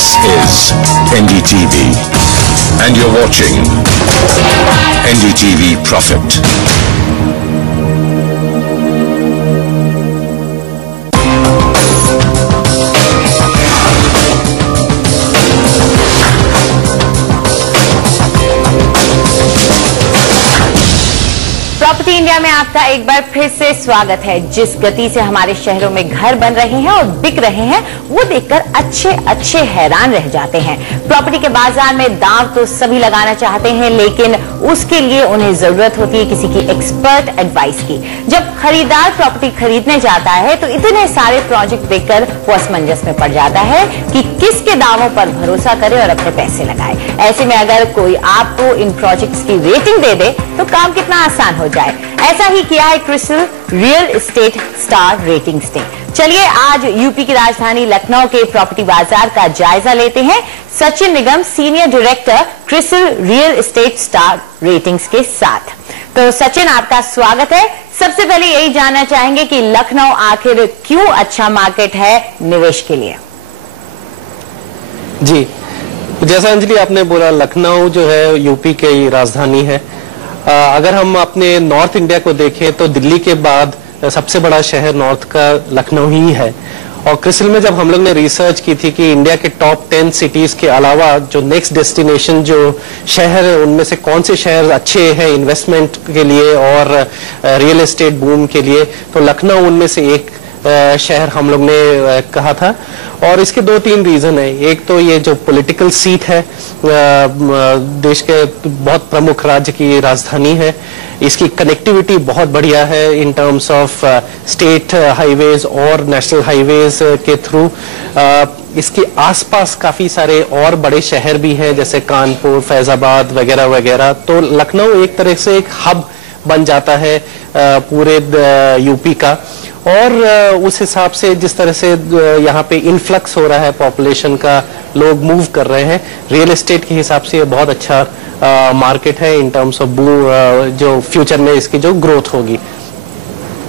This is NDTV, and you're watching NDTV Profit. Property India में आपका एक बार फिर से स्वागत है। जिस गति से हमारे शहरों में घर बन रहे हैं और बिक रहे हैं, वो देखकर अच्छे हैरान रह जाते हैं। प्रॉपर्टी के बाजार में दांव तो सभी लगाना चाहते हैं, लेकिन उसके लिए उन्हें जरूरत होती है किसी की एक्सपर्ट एडवाइस की। जब खरीदार प्रॉपर्टी खरीदने जाता है तो इतने सारे प्रोजेक्ट देखकर वो असमंजस में पड़ जाता है कि किसके दावों पर भरोसा करे और अपने पैसे लगाए। ऐसे में अगर कोई आपको इन प्रोजेक्ट्स की रेटिंग दे दे तो काम कितना आसान हो जाए। ऐसा ही किया है CRISIL real estate star ratings ने। चलिए आज यूपी की राजधानी लखनऊ के प्रॉपर्टी बाजार का जायजा लेते हैं Sachin Nigam, senior director CRISIL real estate star ratings के साथ। तो सचिन, आपका स्वागत है। सबसे पहले यही जानना चाहेंगे कि लखनऊ आखिर क्यों अच्छा मार्केट है निवेश के लिए? जी, जैसा अंजलि आपने बोला, लखनऊ जो है यूपी की राजधानी है। अगर हम अपने नॉर्थ इंडिया को देखें तो दिल्ली के बाद सबसे बड़ा शहर नॉर्थ का लखनऊ ही है। और क्रिसिल में जब हम लोग ने रिसर्च की थी कि इंडिया के टॉप 10 सिटीज के अलावा जो नेक्स्ट डेस्टिनेशन जो शहर है उनमें से कौन से शहर अच्छे हैं इन्वेस्टमेंट के लिए और रियल एस्टेट बूम के लिए, तो लखनऊ उनमें से एक शहर हम लोग ने कहा था। और इसके 2-3 रीजन है। एक तो ये जो पॉलिटिकल सीट है, देश के बहुत प्रमुख राज्य की राजधानी है, इसकी कनेक्टिविटी बहुत बढ़िया है in terms of state highways और नेशनल हाईवेज के थ्रू। इसके आसपास काफी सारे और बड़े शहर भी हैं जैसे कानपुर, फैजाबाद वगैरह वगैरह। तो लखनऊ एक तरह से एक हब बन जाता है पूरे यूपी का। और उस हिसाब से जिस तरह से यहाँ पे इन्फ्लक्स हो रहा है पॉपुलेशन का, लोग मूव कर रहे हैं, रियल एस्टेट के हिसाब से ये बहुत अच्छा मार्केट है इन टर्म्स ऑफ जो फ्यूचर में इसकी जो ग्रोथ होगी।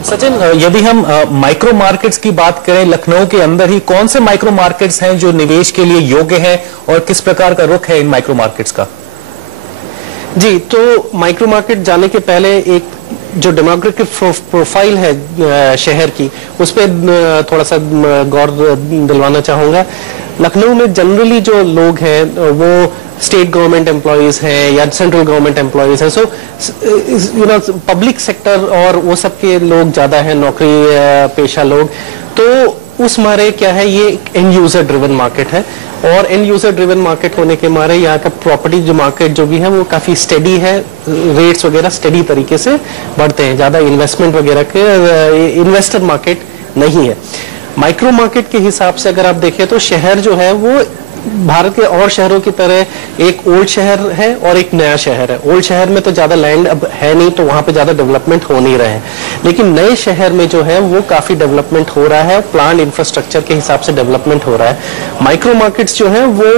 सचिन, यदि हम माइक्रो मार्केट्स की बात करें, लखनऊ के अंदर ही कौन से माइक्रो मार्केट्स हैं जो निवेश के लिए योग्य हैं और किस प्रकार का रुख है इन माइक्रो मार्केट्स का? जी, तो माइक्रो मार्केट जाने के पहले एक जो डेमोग्राफिक प्रोफाइल है शहर की, उस पर थोड़ा सा गौर दिलवाना चाहूंगा। लखनऊ में जनरली जो लोग हैं वो स्टेट गवर्नमेंट एम्प्लॉयज हैं या सेंट्रल गवर्नमेंट एम्प्लॉयज हैं। सो पब्लिक सेक्टर और वो सब के लोग ज्यादा हैं, नौकरी पेशा लोग। तो उस मारे क्या है, ये एंड यूजर ड्रिवन मार्केट है। और एंड यूजर ड्रिवन मार्केट होने के मारे यहाँ का प्रॉपर्टी जो मार्केट जो भी है वो काफी स्टेडी है, रेट्स वगैरह स्टेडी तरीके से बढ़ते हैं, ज्यादा इन्वेस्टमेंट वगैरह के इन्वेस्टर मार्केट नहीं है। माइक्रो मार्केट के हिसाब से अगर आप देखें तो शहर जो है वो भारत के और शहरों की तरह एक ओल्ड शहर है और एक नया शहर है। ओल्ड शहर में तो ज्यादा लैंड अब है नहीं, तो वहां पे ज्यादा डेवलपमेंट हो नहीं रहे हैं, लेकिन नए शहर में जो है वो काफी डेवलपमेंट हो रहा है, प्लान इंफ्रास्ट्रक्चर के हिसाब से डेवलपमेंट हो रहा है। माइक्रो मार्केट्स जो है वो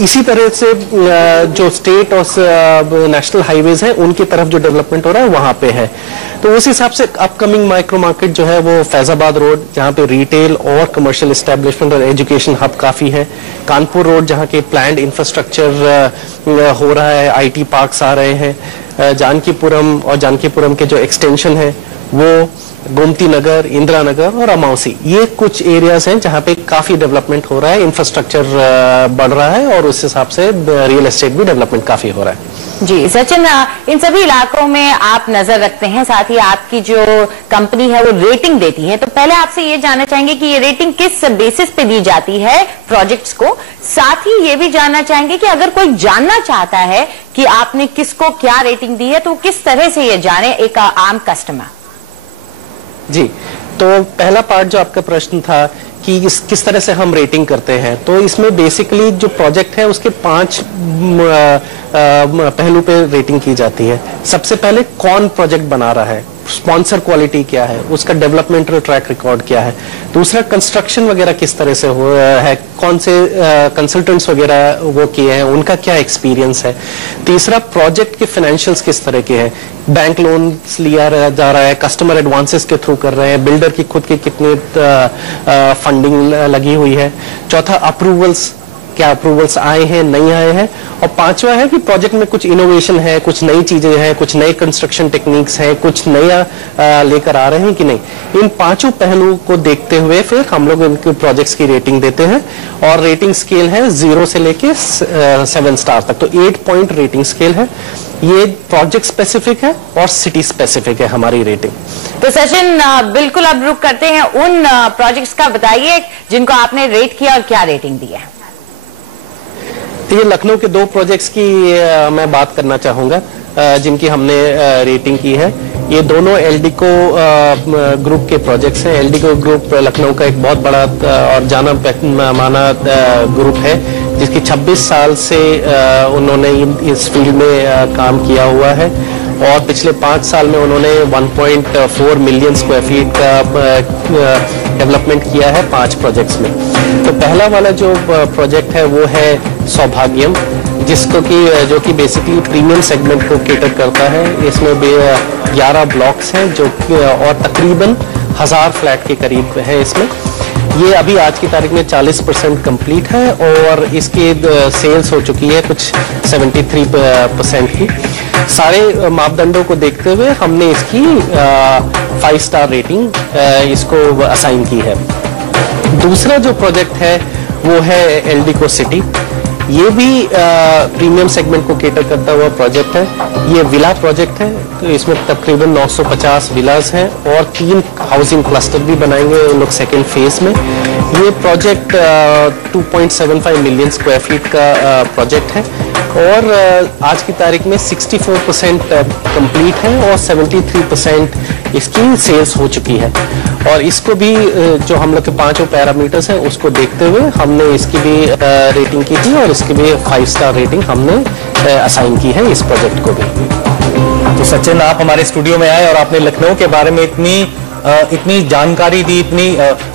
इसी तरह से जो स्टेट और नेशनल हाईवेज है उनकी तरफ जो डेवलपमेंट हो रहा है वहां पे है। तो उस हिसाब से अपकमिंग माइक्रो मार्केट जो है वो फैजाबाद रोड, जहाँ पे रिटेल और कमर्शियल एस्टेब्लिशमेंट और एजुकेशन हब काफी है। कानपुर रोड, जहाँ के प्लान्ड इंफ्रास्ट्रक्चर हो रहा है, आईटी पार्क्स आ रहे हैं। जानकीपुरम और जानकीपुरम के जो एक्सटेंशन है वो, गोमती नगर, इंदिरा नगर और अमावसी, ये कुछ एरियाज हैं जहाँ पे काफी डेवलपमेंट हो रहा है, इंफ्रास्ट्रक्चर बढ़ रहा है और उस हिसाब से रियल एस्टेट भी डेवलपमेंट काफी हो रहा है। जी सचिन, इन सभी इलाकों में आप नजर रखते हैं, साथ ही आपकी जो कंपनी है वो रेटिंग देती है। तो पहले आपसे ये जानना चाहेंगे कि ये रेटिंग किस बेसिस पे दी जाती है प्रोजेक्ट्स को। साथ ही ये भी जानना चाहेंगे कि अगर कोई जानना चाहता है कि आपने किसको क्या रेटिंग दी है तो किस तरह से ये जाने एक आम कस्टमर। जी, तो पहला पार्ट जो आपका प्रश्न था कि किस तरह से हम रेटिंग करते हैं, तो इसमें बेसिकली जो प्रोजेक्ट है उसके 5 पहलू पे रेटिंग की जाती है। सबसे पहले कौन प्रोजेक्ट बना रहा है, स्पॉन्सर क्वालिटी क्या है, उसका डेवलपमेंटल ट्रैक रिकॉर्ड क्या है। दूसरा, कंस्ट्रक्शन वगैरह किस तरह से हो है, कौन से कंसल्टेंट्स वगैरह वो किए हैं, उनका क्या एक्सपीरियंस है। तीसरा, प्रोजेक्ट के फाइनेंशियल्स किस तरह के हैं, बैंक लोन लिया जा रहा है, कस्टमर एडवांसेस के थ्रू कर रहे हैं, बिल्डर की खुद की कितनी फंडिंग लगी हुई है। चौथा, अप्रूवल्स क्या अप्रूवल्स आए हैं, नहीं आए हैं, और पांचवा है कि प्रोजेक्ट में कुछ इनोवेशन है, कुछ नई चीजें हैं, कुछ नए कंस्ट्रक्शन टेक्निक्स हैं, कुछ नया लेकर आ रहे हैं कि नहीं। इन पांचों पहलुओं को देखते हुए फिर हम लोग इनके प्रोजेक्ट्स की रेटिंग देते हैं, और रेटिंग स्केल है 0 से लेके 7 स्टार तक। तो 8 पॉइंट रेटिंग स्केल है। ये प्रोजेक्ट स्पेसिफिक है और सिटी स्पेसिफिक है हमारी रेटिंग। तो सचिन, बिल्कुल अब रुक करते हैं उन प्रोजेक्ट्स का, बताइए जिनको आपने रेट किया और क्या रेटिंग दी है। ये लखनऊ के 2 प्रोजेक्ट्स की मैं बात करना चाहूंगा जिनकी हमने रेटिंग की है। ये दोनों एल्डिको ग्रुप के प्रोजेक्ट्स हैं। एल्डिको ग्रुप लखनऊ का एक बहुत बड़ा और जाना माना ग्रुप है, जिसकी 26 साल से उन्होंने इस फील्ड में काम किया हुआ है, और पिछले 5 साल में उन्होंने 1.4 मिलियन स्क्वायर फीट का डेवलपमेंट किया है 5 प्रोजेक्ट्स में। तो पहला वाला जो प्रोजेक्ट है वो है सौभाग्यम, जो कि बेसिकली प्रीमियम सेगमेंट को केटर करता है। इसमें 11 ब्लॉक्स हैं जो और तकरीबन 1000 फ्लैट के करीब है इसमें। ये अभी आज की तारीख में 40% कंप्लीट है, और इसकी सेल्स हो चुकी है कुछ 73% की। सारे मापदंडों को देखते हुए हमने इसकी 5 स्टार रेटिंग इसको असाइन की है। दूसरा जो प्रोजेक्ट है वो है एल्डिको सिटी। ये भी प्रीमियम सेगमेंट को केटर करता हुआ प्रोजेक्ट है। ये विला प्रोजेक्ट है, तो इसमें तकरीबन 950 विलास हैं, और 3 हाउसिंग क्लस्टर भी बनाएंगे उन लोग सेकेंड फेज में। ये प्रोजेक्ट 2.75 मिलियन स्क्वायर फीट का प्रोजेक्ट है, और आज की तारीख में 64% कंप्लीट है, और 73% इसकी सेल्स हो चुकी है। और इसको भी जो हम लोग के 5 पैरामीटर्स हैं उसको देखते हुए हमने इसकी भी रेटिंग की थी, और इसकी भी 5 स्टार रेटिंग हमने असाइन की है इस प्रोजेक्ट को भी। तो सचिन, आप हमारे स्टूडियो में आए और आपने लखनऊ के बारे में इतनी जानकारी दी, इतनी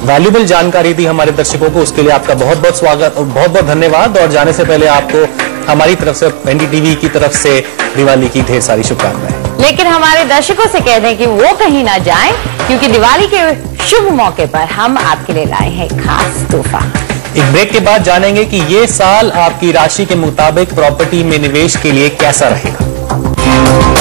वैल्यूबल जानकारी दी हमारे दर्शकों को, उसके लिए आपका बहुत बहुत स्वागत, बहुत बहुत धन्यवाद। और जाने से पहले आपको हमारी तरफ से, एनडीटीवी की तरफ से दिवाली की ढेर सारी शुभकामनाएं। लेकिन हमारे दर्शकों से कह दें कि वो कहीं ना जाएं, क्योंकि दिवाली के शुभ मौके पर हम आपके लिए लाए हैं खास तोहफा। एक ब्रेक के बाद जानेंगे कि ये साल आपकी राशि के मुताबिक प्रॉपर्टी में निवेश के लिए कैसा रहेगा।